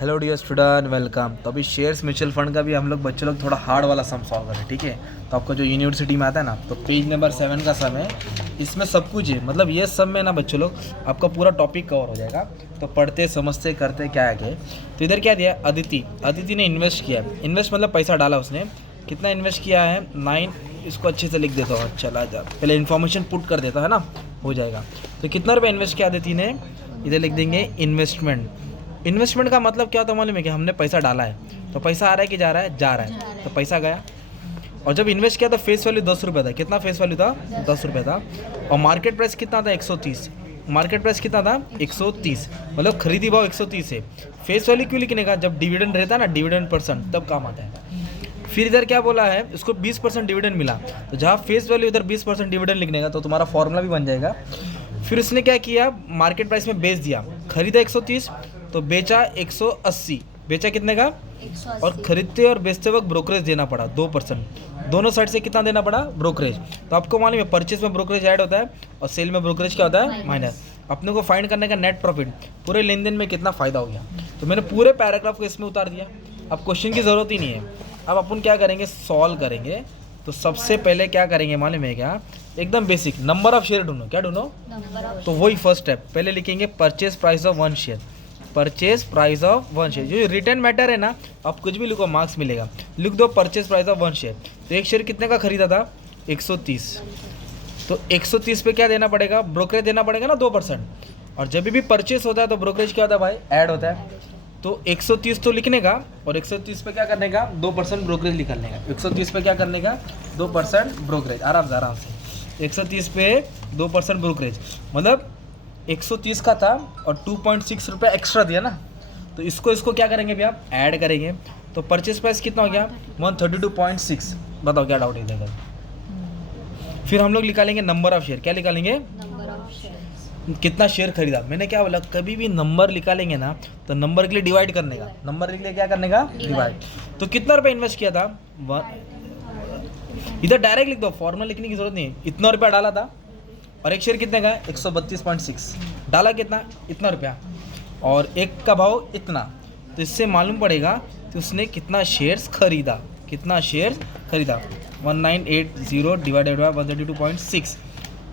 Hello dear student, welcome. तो अभी shares mutual fund का भी हम लोग बच्चे लोग थोड़ा हार्ड वाला सम सॉल्व करें, ठीक है। तो आपको जो यूनिवर्सिटी में आता है ना, तो पेज नंबर 7 का सम है। इसमें सब कुछ है, मतलब ये सम में ना बच्चों लोग आपका पूरा टॉपिक कवर हो जाएगा। तो पढ़ते समझते करते क्या आगे। तो इधर क्या दिया, अदिति ने इन्वेस्ट किया। इन्वेस्ट मतलब पैसा डाला उसने। कितना इन्वेस्ट किया है? 9। इसको अच्छे से लिख देता हूँ, चला जा, पहले इन्फॉर्मेशन पुट कर देता है ना, हो जाएगा। तो कितना रुपये इन्वेस्ट किया अदिति ने? इधर लिख देंगे इन्वेस्टमेंट। इन्वेस्टमेंट का मतलब क्या होता है मालूम है? कि हमने पैसा डाला है, तो पैसा आ रहा है कि जा रहा है? जा रहा है, तो पैसा गया। और जब इन्वेस्ट किया तो फेस वैल्यू 10 रुपये था। कितना फेस वैल्यू था? 10 रुपये था। और मार्केट प्राइस कितना था? 130। मार्केट प्राइस कितना था? 130, मतलब खरीदी भाव 130 है। फेस वैल्यू क्यों लिखने का? जब डिविडेंड रहता है ना, डिविडेंड परसेंट, तब काम आता है। फिर इधर क्या बोला है, इसको 20% डिविडेंड मिला, तो जहाँ फेस वैल्यू इधर 20% डिविडेंड लिखने का, तो तुम्हारा फॉर्मूला भी बन जाएगा। फिर उसने क्या किया, मार्केट प्राइस में बेच दिया। खरीदा 130, तो बेचा 180। बेचा कितने का? 180। और खरीदते और बेचते वक्त ब्रोकरेज देना पड़ा 2%। दोनों साइड से कितना देना पड़ा? ब्रोकरेज। तो आपको मालूम है परचेज में ब्रोकरेज ऐड होता है और सेल में ब्रोकरेज क्या होता है? माइनस। अपने को फाइंड करने का नेट प्रॉफिट, पूरे लेन देन में कितना फ़ायदा हो गया। तो मैंने पूरे पैराग्राफ को इसमें उतार दिया। अब क्वेश्चन की ज़रूरत ही नहीं है। अब अपन क्या करेंगे, सॉल्व करेंगे। तो सबसे पहले क्या करेंगे मालूम है क्या? एकदम बेसिक, नंबर ऑफ शेयर ढूंढो। क्या ढूंढो? तो वही फर्स्ट स्टेप। पहले लिखेंगे purchase price of 1 share. Purchase price of 1 share, जो रिटर्न मैटर है ना, आप कुछ भी लिखो, मार्क्स मिलेगा। लिख दो परचेज प्राइस ऑफ 1 शेयर। तो एक शेयर कितने का खरीदा था? 130। तो 130 पे क्या देना पड़ेगा? ब्रोकरेज देना पड़ेगा ना, 2%। और जब भी परचेज होता है तो ब्रोकरेज क्या होता है भाई? ऐड होता है। तो 130 तो लिखने का, और 130 पे क्या करने का? 2% ब्रोकरेज निकालने का। 130 पे क्या करने का? 2% ब्रोकरेज। आराम से 130 पे 2% ब्रोकरेज, मतलब 130 का था और 2.6 रुपये एक्स्ट्रा दिया ना। तो इसको क्या करेंगे भैया? ऐड करेंगे। तो परचेज प्राइस कितना हो गया? 132.6। बताओ क्या डाउट है इधर? फिर हम लोग निकालेंगे नंबर ऑफ शेयर। क्या निकालेंगे? Number of shares. कितना शेयर खरीदा। मैंने क्या बोला, कभी भी नंबर निकालेंगे ना, तो नंबर के लिए डिवाइड करने का। नंबर के लिए क्या करने का? डिवाइड। तो कितना रुपये इन्वेस्ट किया था? इधर डायरेक्ट लिख दो, फॉर्मूला लिखने की जरूरत नहीं है। इतना रुपया डाला था, और एक शेयर कितने का? 132.6। डाला कितना? इतना रुपया, और एक का भाव इतना। तो इससे मालूम पड़ेगा कि उसने कितना शेयर्स खरीदा। कितना शेयर्स खरीदा? 1980 डिवाइडेड बाय 132.6,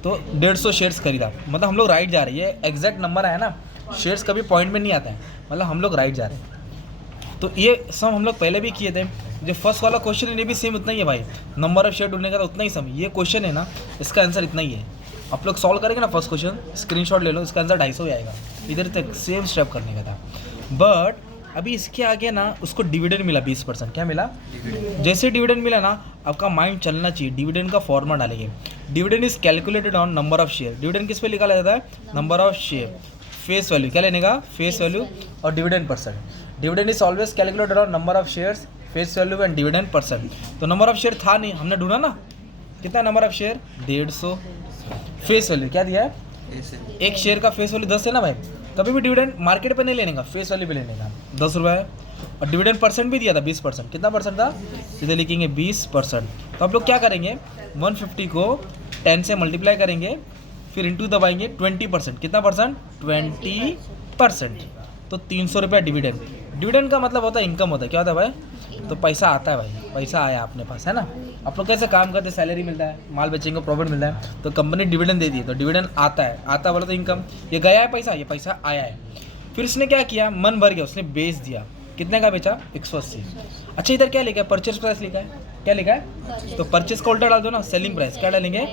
तो 150 शेयर्स खरीदा। मतलब हम लोग राइट जा रहे हैं। ये एग्जैक्ट नंबर है ना, शेयर्स कभी पॉइंट में नहीं आता है, मतलब हम लोग राइट जा रहे हैं। तो ये सम हम लोग पहले भी किए थे। जो फर्स्ट वाला क्वेश्चन है ये भी सेम उतना ही है भाई। नंबर ऑफ शेयर ढूंढने का तो उतना ही सम। ये क्वेश्चन है ना, इसका आंसर इतना ही है। आप लोग सॉल्व करेंगे ना फर्स्ट क्वेश्चन, स्क्रीनशॉट ले लो, इसका आंसर 250 आएगा। इधर तक सेम स्टेप करने का था। बट अभी इसके आगे ना उसको डिविडेंड मिला 20%। क्या मिला? जैसे डिविडेंड मिला ना, आपका माइंड चलना चाहिए। डिविडेंड का फॉर्मूला डालेंगे। Dividend is calculated on number of share. Dividend किस पे निकाला जाता है? Number of share. Face value क्या लेने का? फेस वैल्यू और dividend percent. Dividend is always calculated on number of shares, face value and dividend percent. तो नंबर ऑफ शेयर था नहीं, हमने ढूंढा ना। कितना number of share? 150। Face value क्या दिया है? एक शेयर का फेस वैल्यू 10 है ना भाई। कभी भी डिविडेंड मार्केट पे नहीं लेने का, फेस वैल्यू पे लेने का। 10 रुपये है। और डिविडेंड परसेंट भी दिया था 20%। कितना परसेंट था? इधर लिखेंगे 20%। तो आप लोग क्या करेंगे, 150 को 10 से मल्टीप्लाई करेंगे, फिर इंटू दबाएंगे 20%। कितना परसेंट? 20%। तो 300 रुपया डिविडेंड। डिविडेंड का मतलब होता है इनकम होता है। क्या होता है भाई? तो पैसा आता है भाई, पैसा आया अपने पास, है ना। आप लोग कैसे काम करते हैं? सैलरी मिलता है, माल बेचेंगे प्रॉफिट मिलता है, तो कंपनी डिविडेंड देती है, तो डिविडेंड आता है। आता बोला तो इनकम। ये गया है पैसा, ये पैसा आया है। फिर इसने क्या किया, मन भर गया, उसने बेच दिया। कितने का बेचा? 180। अच्छा इधर क्या लिखा है? परचेज प्राइस लिखा है। क्या लिखा है? तो परचेज का उल्टा डाल दो ना, सेलिंग प्राइस। क्या डालेंगे?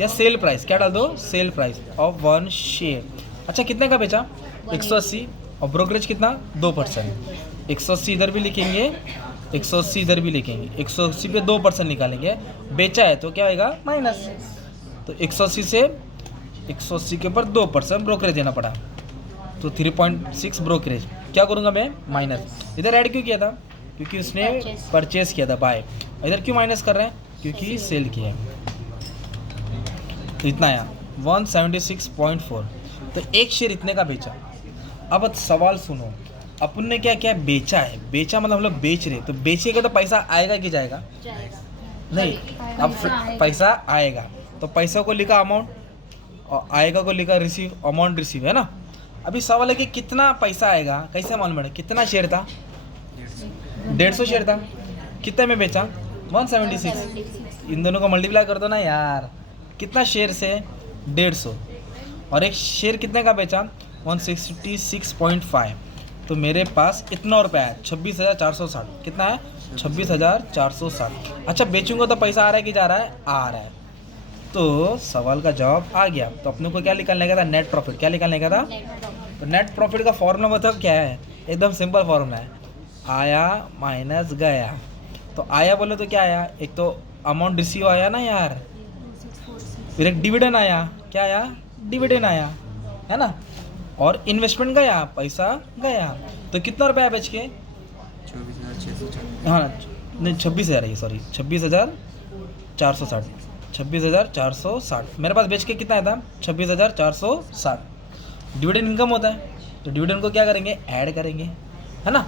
या सेल प्राइस। क्या डाल दो? Sale price of 1 share. अच्छा कितने का बेचा? 180। और ब्रोकरेज कितना? 2%। 180 इधर भी लिखेंगे, 180 इधर भी लिखेंगे। 180 पे 2% निकालेंगे। बेचा है तो क्या आएगा? माइनस। तो 180 से 180 के ऊपर 2% ब्रोकरेज देना पड़ा, तो 3.6 ब्रोकरेज। क्या करूँगा मैं? माइनस। इधर ऐड क्यों किया था? क्योंकि उसने परचेज किया था, बाय। इधर क्यों माइनस कर रहे हैं? क्योंकि सेल किया है। तो इतना आया 176.4। तो एक शेयर इतने का बेचा। अब सवाल सुनो, अपन ने क्या क्या बेचा है? बेचा मतलब हम लोग बेच रहे, तो बेचेगा तो पैसा आएगा कि जाएगा? नहीं, अब पैसा आएगा, तो पैसा को लिखा अमाउंट, और आएगा को लिखा रिसीव, अमाउंट रिसीव, है ना। अभी सवाल है कि कितना पैसा आएगा, कैसे मालूम पड़ेगा? कितना शेयर था? 150 शेयर था। कितने में बेचा? 176। इन दोनों को मल्टीप्लाई कर दो ना यार। कितना शेयर से? 150। और एक शेयर कितने का बेचा? 166.5। तो मेरे पास इतना रुपया है 26,460। कितना है? 26,460। अच्छा, बेचूंगा तो पैसा आ रहा है कि जा रहा है? आ रहा है। तो सवाल का जवाब आ गया। तो अपने को क्या निकालने का था? Net profit. क्या निकालने का था? Net profit. तो नेट प्रॉफिट का फॉर्मूला मतलब क्या है? एकदम सिंपल फॉर्मूला है, आया माइनस गया। तो आया बोले तो क्या आया? एक तो अमाउंट रिसीव आया ना यार, फिर एक डिविडेंड आया। क्या आया? डिविडेंड आया, है ना। और इन्वेस्टमेंट गया, पैसा गया। तो कितना रुपया बेच के? 24,660। हाँ नहीं, 26,000 है, सॉरी 26,460। 26,460 मेरे पास बेच के कितना आया था? 26,460। डिविडेंड इनकम होता है, तो डिविडेंड को क्या करेंगे? ऐड करेंगे, है ना।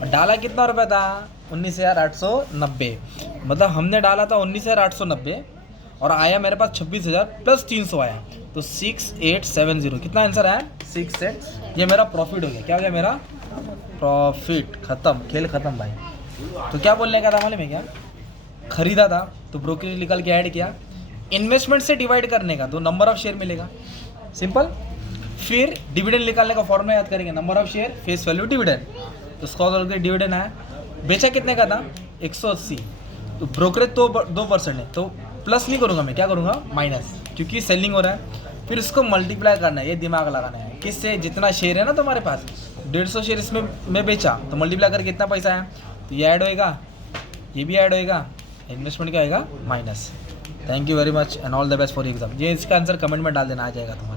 और डाला कितना रुपया था? 19,890। मतलब हमने डाला था 19,890 और आया मेरे पास 26,000 प्लस 300 आया, तो 6870। कितना आंसर आया? 68। ये मेरा प्रॉफिट हो गया। क्या हो गया मेरा? प्रॉफिट। खत्म, खेल खत्म भाई। तो क्या बोलने का था मालूम है क्या? खरीदा था तो ब्रोकरेज निकाल के ऐड किया, इन्वेस्टमेंट से डिवाइड करने का तो नंबर ऑफ शेयर मिलेगा, सिंपल। फिर डिविडेंड निकालने का फॉर्मूला याद करेंगे, number of share face value dividend. तो उसका करके डिविडेंड आया। बेचा कितने का था? 180। तो ब्रोकरेज तो 2% है, तो प्लस नहीं करूँगा मैं, क्या करूँगा? माइनस, क्योंकि सेलिंग हो रहा है। फिर उसको मल्टीप्लाई करना है, ये दिमाग लगाना है। किससे? जितना शेयर है ना तुम्हारे पास, 150 शेयर इसमें मैं बेचा, तो मल्टीप्लाई करके कितना पैसा आया, तो ये ऐड होएगा, ये भी ऐड होएगा, इन्वेस्टमेंट क्या आएगा? Minus. Thank you very much and all the best for exam. ये इसका आंसर कमेंट में डाल देना, आ जाएगा तुम्हारा।